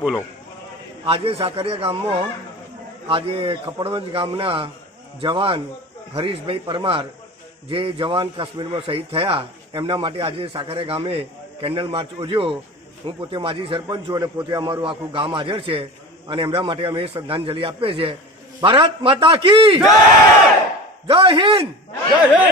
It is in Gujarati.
બોલો. આજે સાકરિયા ગામમાં આજે કપડવંજ ગામના જવાન હરીશભાઈ પરમાર જે જવાન કાશ્મીરમાં શહીદ થયા એમના માટે આજે સાકરિયા ગામે કેન્ડલ માર્ચ યોજ્યો. હું પોતે માજી સરપંચ છું અને પોતે અમારું આખું ગામ હાજર છે અને એમના માટે અમે શ્રદ્ધાંજલિ આપીએ છીએ. ભારત માતા કી જય હિન્દ.